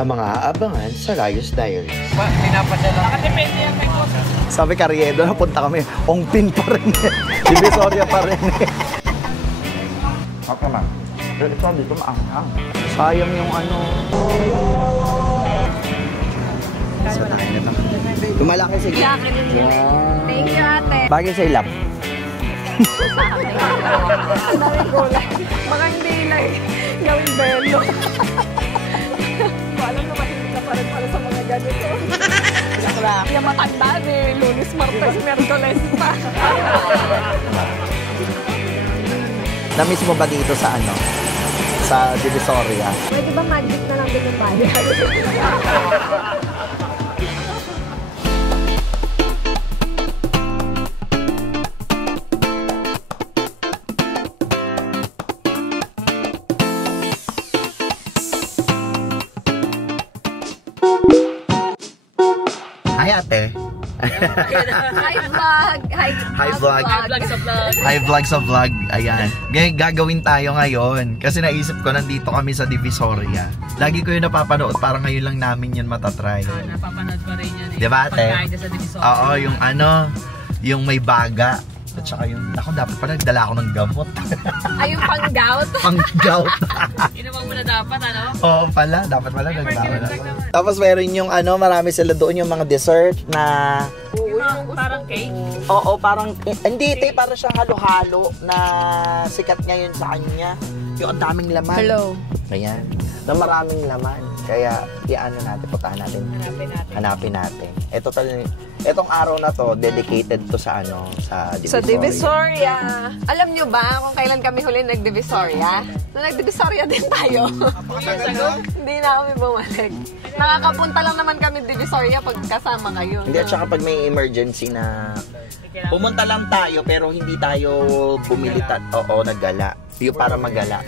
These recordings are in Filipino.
ang mga aabangan sa Rayos Diaries. Pinapadala. Nakadepende yan kay boss. Sabi Carriedo, napunta kami. Ongpin pa rin eh. Divisoria pa rin eh. Okay man. Pero ito dito maanghang. Sayang yung ano. Sa tayo na ito. Lumalaki sige. Thank you, ate. Bagay sa ilap. Baka hindi like gawing belo. Alam naman, hindi ka pa rin pala sa mga ganito. Yung matanda ni Lunes, Martes, Mercoles pa. Na-miss mo ba dito sa ano? Sa Divisoria? Pwede ba magic na lang din yung bayad? Hi ate! Hi vlog! Hi vlog! Hi vlog sa vlog! Ayan. Gagawin tayo ngayon. Kasi naisip ko, nandito kami sa Divisoria. Lagi ko yung napapanood. Parang ngayon lang namin yan matatry. Napapanood pa rin yan eh. Diba ate? Pagkain sa Divisoria. Oo, yung ano, yung may baga. At saka yung, ako dapat pala nagdala ako ng gamot. Ay, yung pang-gout? Pang-gout. Inuman mo na dapat, ano? Oo pala, dapat pala nagdala. Tapos meron yung ano, marami sila doon yung mga dessert na... Yung parang cake? Oo, parang, hindi, parang siyang halo-halo na sikat ngayon sa kanya. Yung ang daming laman. Hello. Ayan, na maraming laman. Kaya, iano natin, putahan natin. Hanapin natin. Hanapin natin. Etong araw na to, dedicated to sa ano, sa Divisoria. Sa Divisoria. Alam nyo ba kung kailan kami huli nag-Divisoria? Nung nag-Divisoria din tayo. Hindi na kami bumalik. Nakakapunta lang naman kami Divisoria pag kasama kayo. Hindi, at saka pag may emergency na pumunta lang tayo pero hindi tayo bumili oo, naggala. Yung para magala.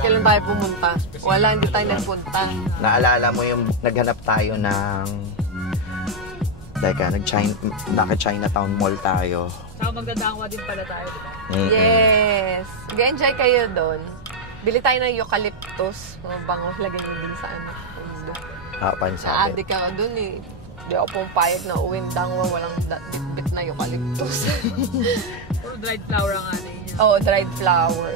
Kailan tayo pumunta? Wala, hindi tayo nagpunta. Naalala mo yung naghanap tayo ng naka-Chinatown Mall tayo. Saka magdadangwa din pala tayo. Yes. Mag-enjoy kayo doon. Bili tayo ng eucalyptus. Mabango. Lagyan nyo din sa ano. Pansabi. Na-addict ako doon eh. Hindi ako pumpayag na uwing dangwa. Walang bit na eucalyptus. Puro dried flower ang ano yun. Oo, dried flower.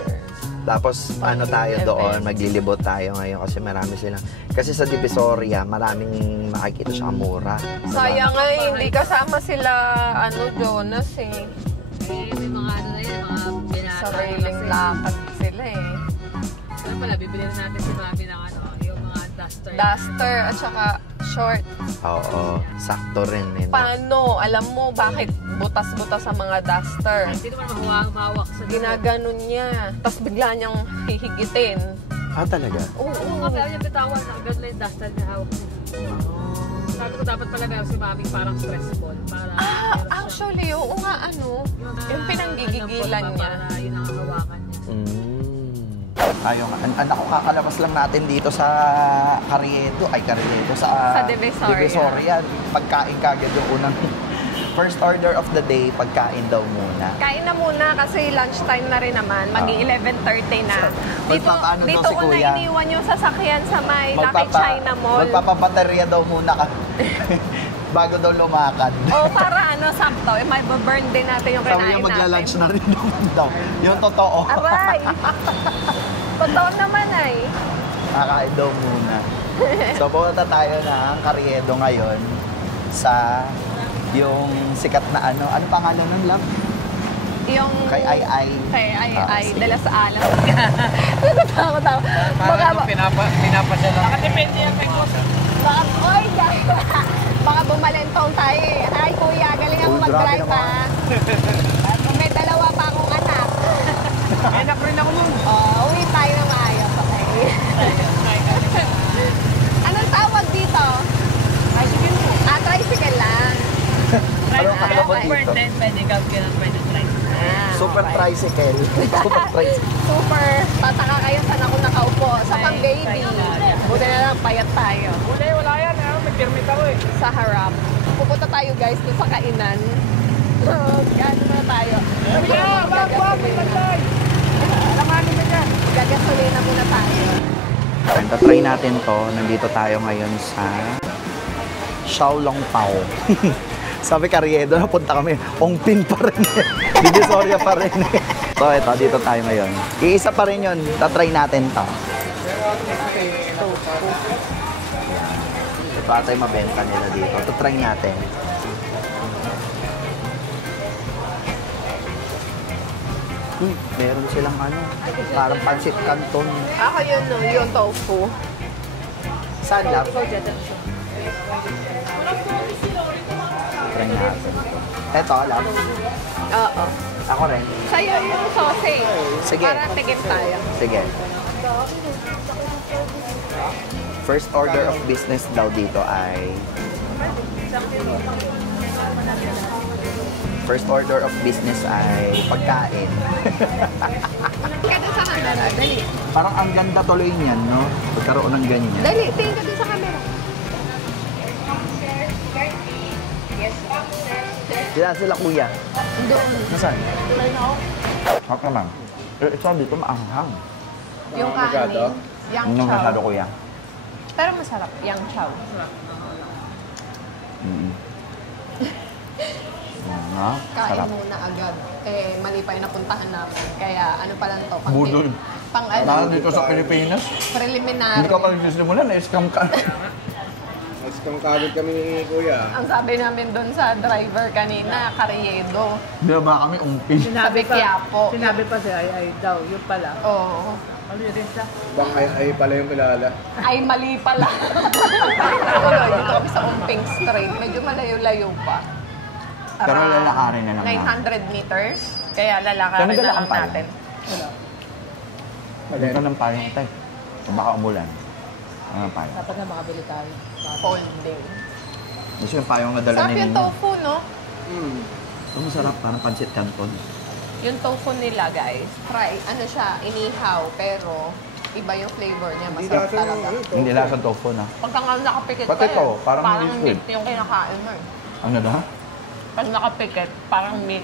Tapos ano tayo doon, maglilibot tayo ngayon kasi marami silang. Kasi sa Divisoria, maraming makikita siya mura. Diba? Sayang nga eh, hindi kasama sila, Jonas eh. May mga ano na yun, mga binata. Sariling lakad sila eh. Kaya pala, bibili na natin si Mami ng ano, yung mga duster. Duster at saka short. Oo, sakto rin eh. No? Paano? Alam mo bakit butas-butas sa mga duster? Hindi naman mahawak sa Ginaganon niya. Tapos bigla niyang hihigitin. Ah, talaga? Oo. Oo, kaya niya bitawan. Ang ganda yung duster na hawak niya. Sabi ko dapat pala meron si Mami parang stress ball. Para Actually, oo nga yung pinanggigigilan niya. Para yun ang hawakan niya. Tayo nga. Ako, kakalabas lang natin dito sa Carriedo. Sa Divisoria. Pagkain kagad yung unang first order of the day, pagkain daw muna. Kain na muna kasi lunchtime na rin naman. Mag-11:30 na. Dito si ko na Kuya. iniwan yung sasakyan sa may Lucky China Mall. Magpapabaterya daw muna ka. Bago daw lumakad. Para sakto. May burn din natin yung Sabi kinain niya natin. magla-lunch na rin naman daw. Yung totoo. Aray! Totoo naman ay. Kakain daw muna. So, pumunta tayo ng Carriedo ngayon sa yung sikat na ano pangalan ng lab? Yung... Kay Ai. Kay Ai. Sige. Dala sa alam. Tatawa. Parang pinapadala. Nakadepende yan kay boss. Baka bumalentong tayo eh. Ay kuya, galing ako mag-drive ha. May dalawa pa akong anak. Anak rin ako nun. Uwi tayo ng maayos. Okay. Anong tawag dito? Tricycle mo. Tricycle lang. Super 10, pwede ka pwede tricycle. Super tricycle. Super tricycle. Super. Tataka kayo saan ako nakaupo. Sa pang-baby. Buti na lang, payat tayo. Wala yan. May permit ako eh. Sa harap. Pupunta tayo guys doon sa kainan. Gano'n na tayo. Wag! May pantay! Alamanin mo dyan. Gagasolina muna tayo. Try natin to. Nandito tayo ngayon sa Xiaolongpao. Sabi Carriedo, napunta kami. Ongpin pa rin. Divisoria pa rin. So, ito. Dito tayo ngayon. Iisa pa rin yun. Tatry natin to. Ito ata yung mabenta nila dito. Tatry natin. Meron silang ano, parang pancit canton. Ako yun, no, yung tofu. Saan lang? Try natin. Eto, alam. Oo. Ako rin. Sa'yo yung sausage. Sige. Para tikim tayo. Sige. First order of business daw dito ay... First order of business ay pagkain. Tingin ka dun sa camera. Dali. Parang ang ganda tuloy niyan, no? Pagkaroon ng ganyan. Dali, tingin ka dun sa camera. Sila kuya. Doon. Nasaan? Hot naman. Ito dito maanghang. Yung kanin. Yang Ano chow. masyado kuya? Pero masarap. Yang chow. Kain Sarap. muna agad. Eh, mali pa yung napuntahan namin. Kaya ano pa lang to? Budol. Pang Lalo ano, dito sa Pilipinas. preliminary. Hindi ka pa nagsisimulan, na-scam ka. Mas kagad kami ni Kuya. Ang sabi namin doon sa driver kanina, Carriedo. Di ba kami umpis? Sabi Quiapo. Sinabi pa siya, ay daw, yun pala. Oo. Ano yun siya? Bang ay pala yung kilala. Ay, mali pala. Tuloy, dito kami sa Umping Street. Medyo malayo-layo pa. Pero lalakarin na lang 900 meters. Kaya lalakarin Pero na lang pala. natin. Dito ng payong tayo. So baka umulan. Ano ang payong? Dapat na makabili tayo. Folding. Gusto yung payong na dala Sarap ni yung Nino. tofu, no? Ito masarap, parang pancit canton. Yung tofu nila, guys. Fry. Ano siya, inihaw. Pero iba yung flavor niya. Masarap talaga. Hindi lasang tofu na. Pagka nga nakapikit Pati ka to, eh, parang meat liquid. yung kinakain mo. eh. Ano na? Pag nakapikit, parang meat.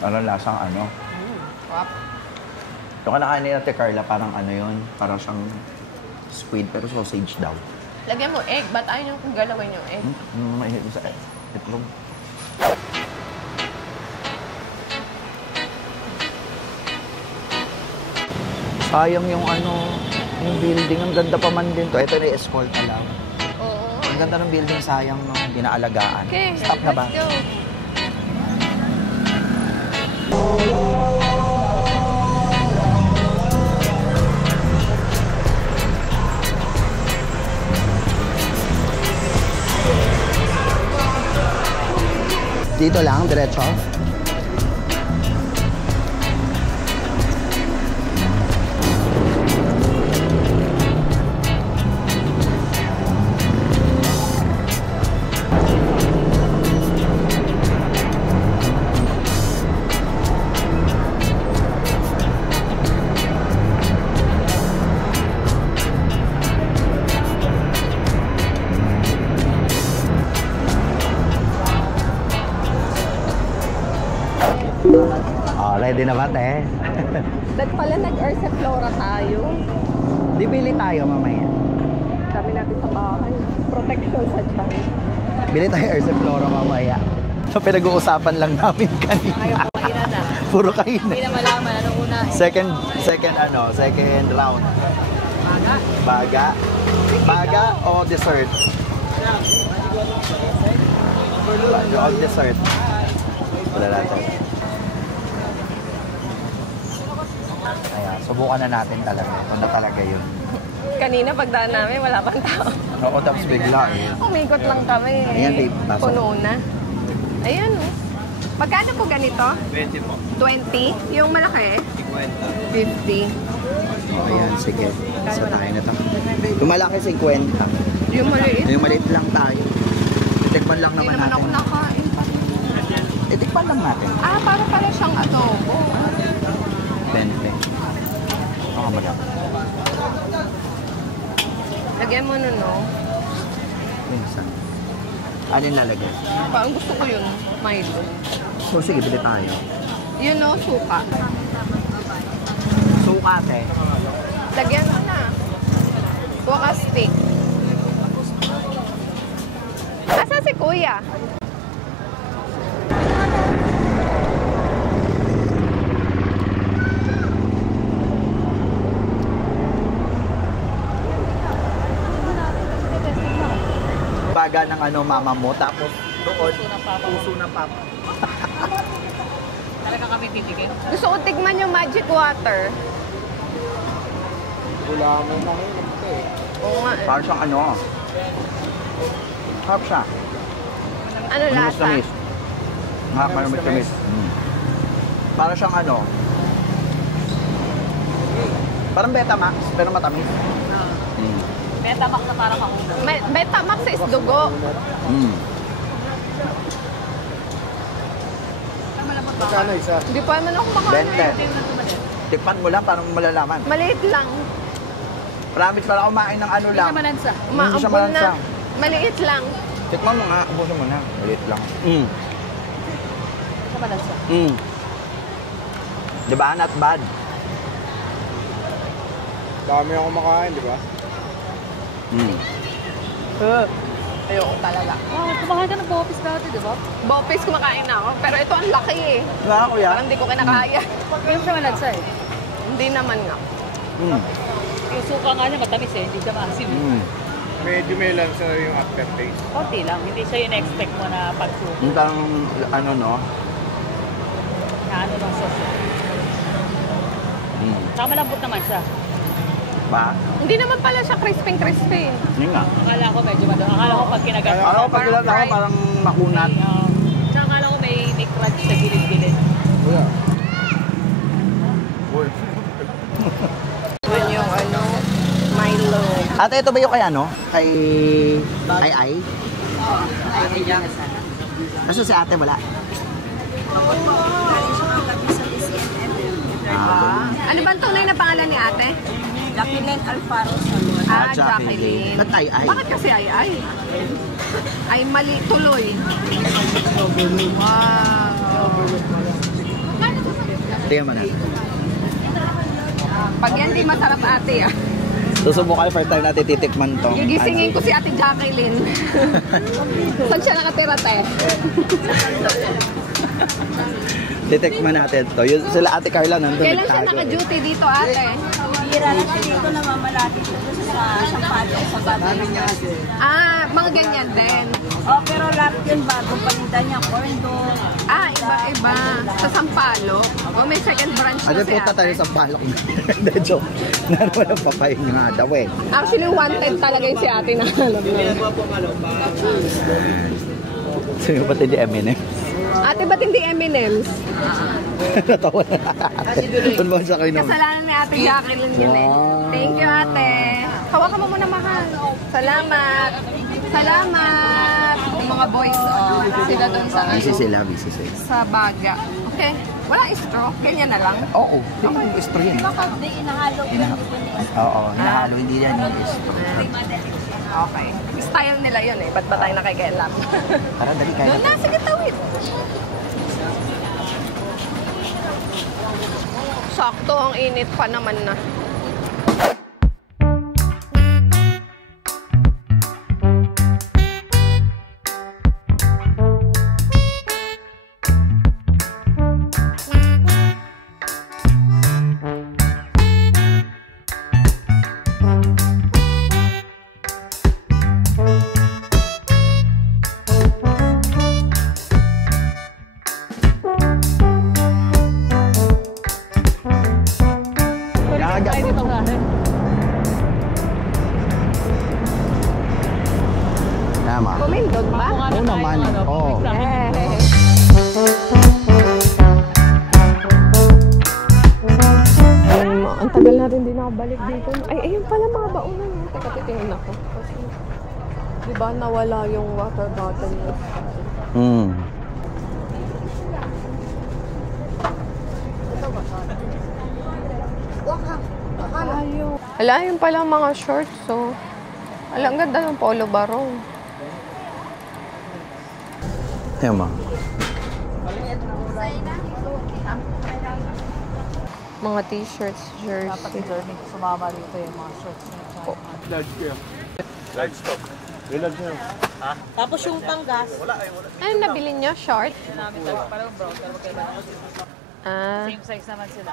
Parang lasang ano. Wap. Yung kanakain ni Ate Carla, parang ano yun. Parang siyang squid, pero sausage daw. Lagyan mo egg. Ba't ayaw nyo kung galawin yung egg? Mahilig sa itlog. Sayang yung ano, yung building. Ang ganda pa man din to. Ito na escort lang. Oo. Ang ganda ng building, sayang no, hindi naalagaan. Okay, Stop na ba? let's go. Dito lang, diretso. Oh, ready na ba, te? Dahil pala nag-Erseflora tayo. Di bili tayo mamaya. Sabi natin sa bahay. Protection sa tiyan. Bili tayo Erseflora mamaya. So, pinag-uusapan lang namin kanina. Ayaw ko kainan na. Puro kain. Hindi na malaman anong una. Second round. Baga. Baga o dessert? Baga o dessert? Wala natin. Ayan, subukan na natin talaga. Ito na talaga yun. Kanina pagdaan namin, wala pang tao. Oo, tapos bigla eh. Umikot lang kami. Ayan, babe. Pasok. Puno na. Ayan. Oh. Magkano po ganito? 20 po. 20? Yung malaki? 50. 50. Oh, ayan, sige. Isa tayo na tayo. Yung malaki 50. Yung maliit? Yung maliit lang tayo. Itikman lang Hindi naman naman natin. ako nakain pa. Itikman lang natin. Ah, para siyang adobo. 20. Oo, madami. Lagyan mo nun, no? Yung isa. Alin lalagay? Parang gusto ko yun. Milo. So, sige, bili tayo. Yun, no? Suka. Sukate. Lagyan mo na. Waka steak. Asa si Kuya? Baga ng ano, mama mo, tapos doon, puso ng papa. Talaga kami titigil. Gusto ko tigman yung magic water. Wala mo mahirap ito eh. Oo nga. Parang siyang ano, harap siya. Ano lasa? Tamis. Tamis. Parang siyang ano, parang Betamax, pero matamis. Betamax na parang kahuna. Betamax is dugo. Magkano isa? Hindi pa naman ako makaano. 20. Tikpan mo lang, parang malalaman. Maliit lang. Promise, para kumain ng ano lang. Hindi sa Hindi siya Maampun malansa. na. Maliit lang. Tikman mo nga, ubusin mo na. Maliit lang. malansa. Diba, not bad? Dami ako makain, di ba? Ayoko talaga. Kumakain ka ng bopis dati, di ba? Bopis kumakain na ako, pero ito ang laki eh. Diba, kuya? Parang hindi ko kinakaya. Yung siya malansa eh. Hindi naman nga. Yung suka nga niya matamis eh, hindi siya maasim. Medyo may lansa yung aftertaste. Konti lang, hindi siya yung expect mo na pagsuka. Yung parang, ano, no? Na ano ng sauce. Saka malambot naman siya. Ba? Hindi naman pala siya crispy. Yun nga. Akala ko medyo madami. Akala ko pag kinagat. Parang ko pag ilan ako, parang makunat. Tsaka akala ko may crunch sa gilid-gilid. Kuya. Yun yung ano, Milo. Ate, ito ba yung kay ano? Kay Ay? Asa si ate wala? Ano ba ang tunay na pangalan ni ate? Jacqueline Alfaro. Jacqueline. Ba't Ay? Bakit kasi ay? Ay, mali tuloy. Wow. Tingnan mo na. Pag yan di masarap ate ah. Susubukan first time natin titikman to. Gigisingin ko si ate Jacqueline. Saan siya nakatira te? Titikman natin to. Yung, sila ate Carla nandun. Kailan siya nagtago. naka-duty dito ate? Bira lang siya dito na mamalapit dito sa Sampalo, sa Batangas. Ah, mga ganyan din. Oh, pero lahat yun bagong paninda niya, corn dog. Ah, iba-iba. Sa Sampalo. O may second branch na Ate, si punta tayo ate. sa palok na. Hindi, joke. Naroon ang papayin nga daw eh. Actually, wanted talaga yung si ate na alam mo. Sino ba't hindi M&M? Ate, ba't hindi M&M's? Natawa na ate. Kung ba siya kayo naman? Kasalanan ni ate Jacqueline yun eh. Wow. Thank you ate. Hawakan mo muna mahal. Salamat. Salamat. Yung mga boys, oh, sila doon sa Busy ano, sila, busy sila. sa baga. Okay. Wala straw. Ganyan na lang. Oo, hindi mo yung istro yan. Hindi, inahalo ko lang dito niya. Oo, nahalo, hindi yan yung istro. Okay. Style nila yun eh. Ba't ba tayo nakikialam? Tara, dali kayo. Doon na, sige tawid. Sakto, ang init pa naman na. Ay, dito nga. Tama. Pumindot ba? Oo naman, oo. Ang tagal na rin din nakabalik dito. Ay, ayun pala mga baunan. Teka, titingin ako. Kasi, di ba nawala yung water bottle niya? Wala, yun pala mga shorts, so. Wala, ang ganda ng polo barong. Tama. Mga t-shirts, Dapat jersey. journey, sumama dito yung mga shorts niya. Large ko yan. Large stop. Large na. Ha? Tapos yung panggas. Ano nabili niyo? Short? Namin parang brown. Pero magkaiba naman. Same size naman sila.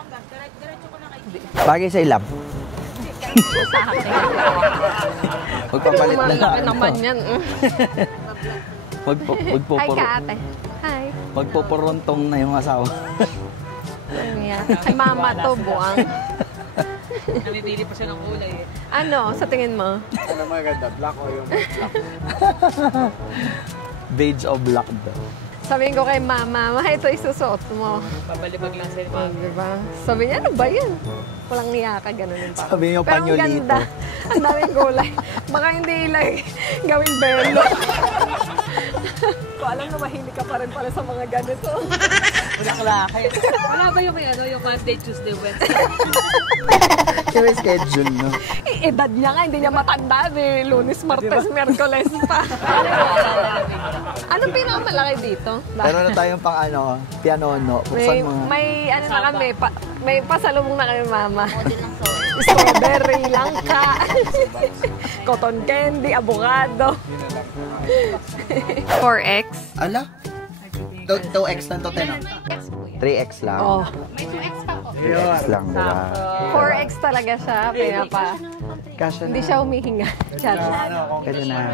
Bagay sa ilam. Magpapalit na Malaki naman yan. Hi ka ate. Hi. Magpuporontong na yung asawa. Ay mama to, buang. Namipili pa siya ng kulay eh. Ano, sa tingin mo? Ano maganda? Black o yung black? Beige o black daw. Sabihin ko kay mama, ito isusuot mo. Pabalibag lang sa'yo. Oh, diba? Sabi niya, ano ba yan? Walang niya ka, ganun yung pa. Sabi niyo, Pero ang panyolito. ganda. Ang daming gulay. Baka hindi like gawing belo. Ko alam na mahilig ka pa rin pala sa mga ganito. Bulaklakay. Wala ba yung may ano, yung Monday, Tuesday, Wednesday? Yung may schedule, no? Edad niya nga, hindi niya matanda. Lunes, Martes, Miyerkules pa. Anong pinakamalaki dito? Pero na tayong pang ano, pianono. Buksan mo. May ano na kami, may pasalubong na kami mama. Strawberry, langka, cotton candy, avocado. 4X. Ala? 2X lang to, 10. 3X lang. Oh. 3X lang, diba? 4X talaga siya, pinapa. Kasha na. Hindi siya humihinga. Charot. Pwede na.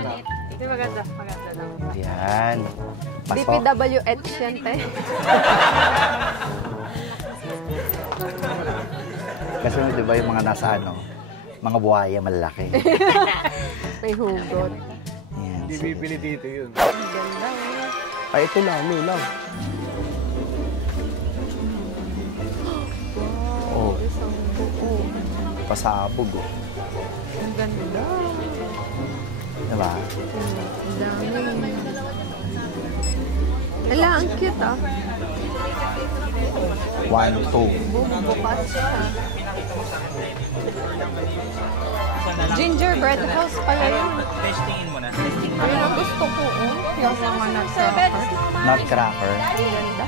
Hindi maganda. Maganda lang. Yan. Pasok. DPWH yan, te. Kasi di ba yung mga nasa ano, mga buhaya malalaki. May hugot. Yan. Hindi bibili dito yun. Ay, ito lalo lang. Oh. Isang buo. Pasabog, oh. Ang ganda. Diba? Ang dami. Ala, ang cute ah. 1, 2. Bukas siya. Gingerbread house pala yun. Testingin mo na. Ayun ang gusto ko, oh. Yung mga nutcracker. Nutcracker. Ang ganda.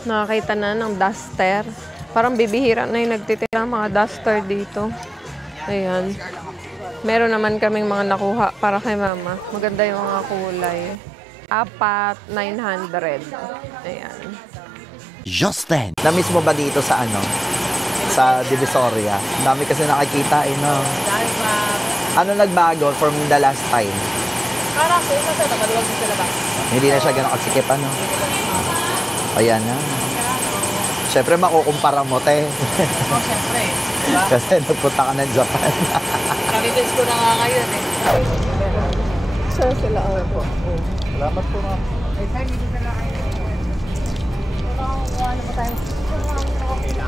Nakakita na ng duster. Parang bibihira na yung nagtitira mga duster dito. Ayan. Meron naman kaming mga nakuha para kay mama. Maganda yung mga kulay. 900. Ayan. Justin! Na-miss mo ba dito sa ano? Sa Divisoria? Ang dami kasi nakikita, eh, no? Dahil pa... Ano nagbago from the last time? Parang sa isa sila, maluwag din sila ba? Hindi na siya ganun kasikip, ano? Ayan na. Siyempre, makukumpara mo, te. Oh, syempre. Diba? Kasi nagpunta ka ng Japan. Kami-test ko na nga ngayon eh. Sure sila ako. Salamat po, ma'am.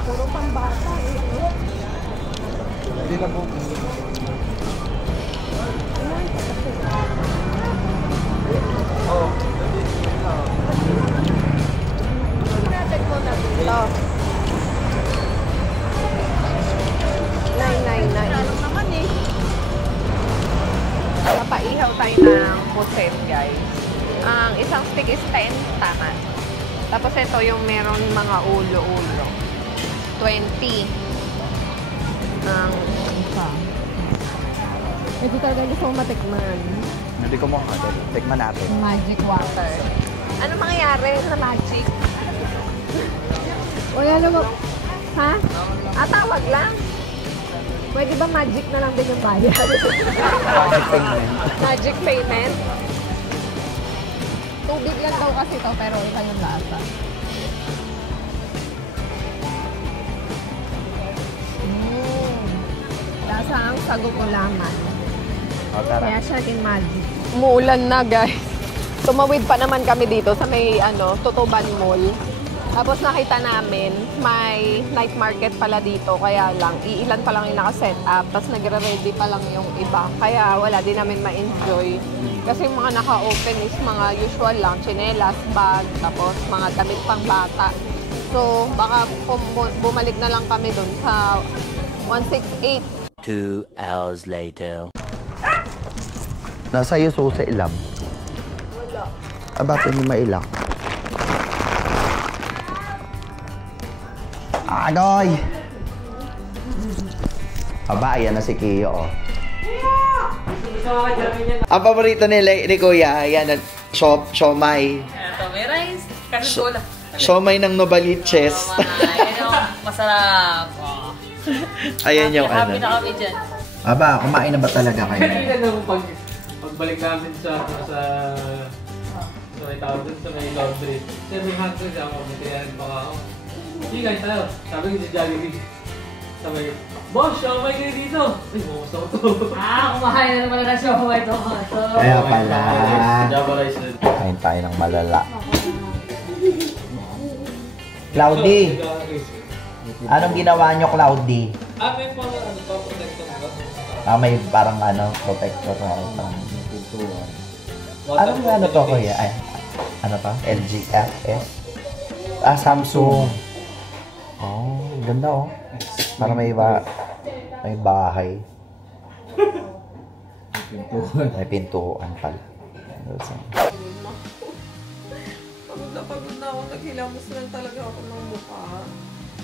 Puro pambata eh. Hindi na po. Natin mo na dito. 999. naman eh. Napaihaw tayo ng puset, guys. Ang isang stick is 10, tama. Tapos ito yung meron mga ulo-ulo. 20. Ang isa. Ito talaga gusto kong matikman. Hindi ko makakadal. Tikman natin. Magic water. Ano mangyayari sa magic? Wala naman. Ha? Tawag lang? Pwede ba magic na lang din yung bayad? Magic payment. Magic payment? Tubig lang daw kasi to, pero iba yung lasa. Lasa ang sago-ulaman. O, tara. Kaya siya din magic. Umuulan na, guys. Tumawid pa naman kami dito sa may Tutuban Mall. Tapos nakita namin, may night market pala dito. Kaya lang, iilan pa lang yung nakaset up. Tapos nagre-ready pa lang yung iba. Kaya wala din namin ma-enjoy. Kasi yung mga naka-open is mga usual lang. Chinelas, bag, tapos mga damit pang bata. So, baka bumalik na lang kami dun sa 168. 2 hours later. Nasa iyo susi ilam. Wala. Bakit hindi mailang? Agoy! Aba, ayan na si Kiyo, oh. Ang paborito ni Kuya, ayan, siomay. Ito, may rice. Kanusola. Siomay ng Novaliches. Masarap. Ayan yung Happy ano. na kami dyan. Aba, kumain na ba talaga kayo? Kanina nung pagbalik namin sa may tawag dun sa may laundry. Sir, may hotdog ako, may tiyarin pa ako. Sige guys, tayo. Sabi ko si Jollibee. Sabi ko, boss, siomay kayo dito. Ay, bukas ako to. Kumahain na naman na siomay ito. Kaya pala. Java rice. Kain tayo ng malala. Cloudy, anong ginawa nyo, Cloudy? May pang protector ba? May parang protector na. Anong ano to, Kuya? Ay, ano to? LG FS? Samsung. Oh, ganda oh. Parang may bahay. May pintuan pala. Pagod na ako. Naghilamos lang talaga ako ng mukha.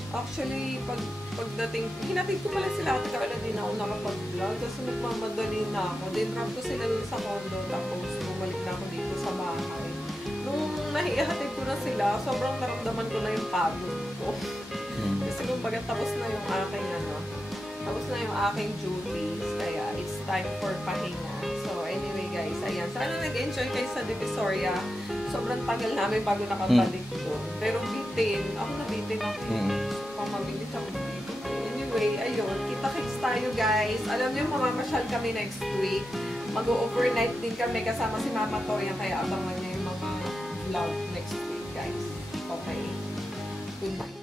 Actually, pagdating, hinatid ko pala sila at kala din ako nakapag-vlog kasi nagmamadali na ako. Dinrap ko sila sa condo tapos bumalik na ako dito sa bahay. Nung nahihatid ko na sila, sobrang naramdaman ko na yung pagod ko. Kasi kumbaga tapos na yung aking duties. Kaya it's time for pahinga. So anyway guys, ayan. Sana nag-enjoy kayo sa Divisoria. Sobrang tagal namin bago nakabalik doon. Pero bitin. Ako nabitin ako. Pamabilis ako dito. Anyway, ayun. Kita-kits tayo guys. Alam niyo, mamamasyal kami next week. Mag-overnight din kami kasama si Mama Toya. Kaya abangan niyo yung mga vlog next week guys. Okay. Good night.